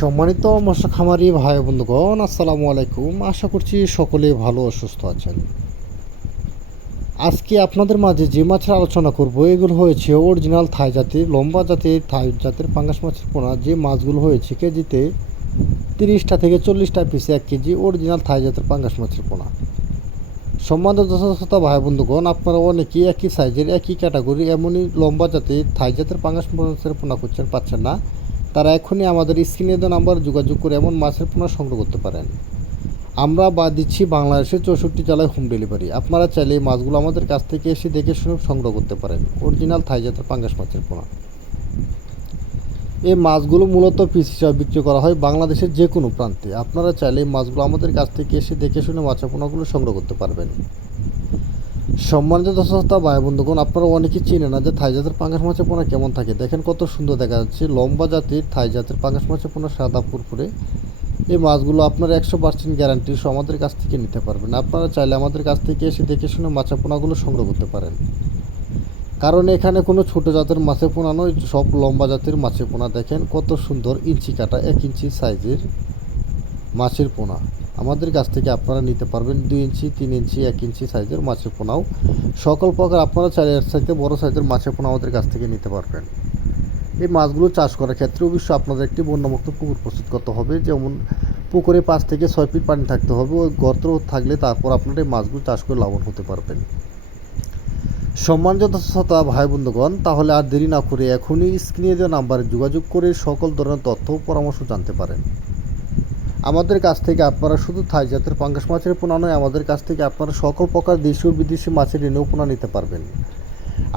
সম্মানিত মৎস্য খামারি ভাই বন্ধুগণ, আসসালামু আলাইকুম। আশা করছি সকলেই ভালো ও সুস্থ আছেন। আজকে আপনাদের মাঝে যে মাছের আলোচনা করব এগুলো হয়েছে অরিজিনাল থাই জাতির, লম্বা জাতির থাই জাতের পাঙ্গাস মাছের পোনা। যে মাছগুলো হয়েছে কেজিতে 30টা থেকে 40টা পিসে 1 কেজি অরিজিনাল থাই জাতের পাঙ্গাস মাছের পোনা। সম্মানিত শ্রোতা ভাই বন্ধুগণ, আপনারা অনেকেই একই সাইজের একই ক্যাটাগরি এমনই লম্বা জাতের থাই জাতের পাঙ্গাস মাছের পোনা খুঁজছেন, পাচ্ছেন না। তারা এখনই আমাদের স্ক্রিনে দেওয়া নাম্বার যোগাযোগ করে এমন মাছের পোনা সংগ্রহ করতে পারেন। আমরা দিচ্ছি বাংলাদেশের 64 জেলায় হোম ডেলিভারি। আপনারা চাইলে এই মাছগুলো আমাদের কাছ থেকে এসে দেখে শুনে সংগ্রহ করতে পারেন। অরিজিনাল থাই জাতের পাঙ্গাস মাছের পোনা। এই মাছগুলো মূলত পিস হিসাবে বিক্রি করা হয় বাংলাদেশের যে কোনো প্রান্তে। আপনারা চাইলে এই মাছগুলো আমাদের কাছ থেকে এসে দেখে শুনে মাছের পোনাগুলো সংগ্রহ করতে পারবেন। সম্মানিত দর্শক ভাই বন্ধুগণ, আপনারা অনেকেই চিনে না যে থাই জাতের পাঙ্গাস মাছের পোনা কেমন থাকে। দেখেন কত সুন্দর দেখা যাচ্ছে। লম্বা জাতির থাই জাতের পাঙ্গাস মাছের পোনা সাদা পুরপুরে। এই মাছগুলো আপনারা 100% গ্যারান্টি সহ আমাদের কাছ থেকে নিতে পারবেন। আপনারা চাইলে আমাদের কাছ থেকে এসে দেখে শুনে মাছের পোনাগুলো সংগ্রহ করতে পারেন। কারণ এখানে কোনো ছোটো জাতের মাছের পোনা নয়, সব লম্বা জাতের মাছের পোনা। দেখেন কত সুন্দর ইঞ্চি কাটা 1 ইঞ্চি সাইজের মাছের পোনা। আমাদের কাছ থেকে আপনারা নিতে পারবেন 2 ইঞ্চি, 3 ইঞ্চি, 1 ইঞ্চি সাইজের মাছের পোনাও। সকল প্রকার আপনারা চাইলে এর সাথে বড় সাইজের মাছের পোনা আমাদের কাছ থেকে নিতে পারবেন। এই মাছগুলো চাষ করার ক্ষেত্রে অবশ্যই আপনাদের একটি বন্যমুক্ত পুকুর প্রস্তুত করতে হবে। যেমন পুকুরে 5 থেকে 6 ফিট পানি থাকতে হবে। ওই গর্ত থাকলে তারপর আপনারা এই মাছগুলো চাষ করে লাভবান হতে পারবেন। সম্মানিত শ্রোতা ভাই বন্ধুগণ, তাহলে আর দেরি না করে এখনই স্ক্রিনে দেওয়া নাম্বারে যোগাযোগ করে সকল ধরনের তথ্য পরামর্শ জানতে পারেন। আমাদের কাছ থেকে আপনারা শুধু থাই জাতের পাঙ্গাস মাছের পোনা নয়, আমাদের কাছ থেকে আপনারা সকল প্রকার দেশীয় বিদেশি মাছের রেণু পোনা নিতে পারবেন।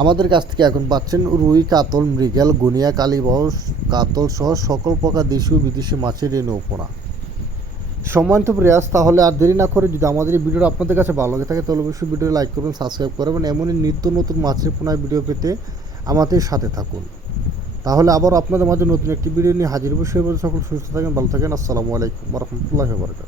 আমাদের কাছ থেকে এখন পাচ্ছেন রুই, কাতল, মৃগেল, গুনিয়া, কালীবাউস, কাতল সহ সকল প্রকার দেশীয় বিদেশি মাছের রেণু পোনা। সম্মানিত প্রিয়াস, তাহলে আর দেরি না করে যদি আমাদের এই ভিডিওটা আপনাদের কাছে ভালো লাগে থাকে তাহলে অবশ্যই ভিডিও লাইক করবেন, সাবস্ক্রাইব করবেন। এমনই নিত্য নতুন মাছের পোনার ভিডিও পেতে আমাদের সাথে থাকুন। তাহলে আবার আপনাদের মাঝে নতুন একটি ভিডিও নিয়ে হাজির হবো। সেই সকল সুস্থ থাকেন, ভালো থাকেন। আসসালামু আলাইকুম ওয়া রাহমাতুল্লাহি ওয়া বারাকাতুহু।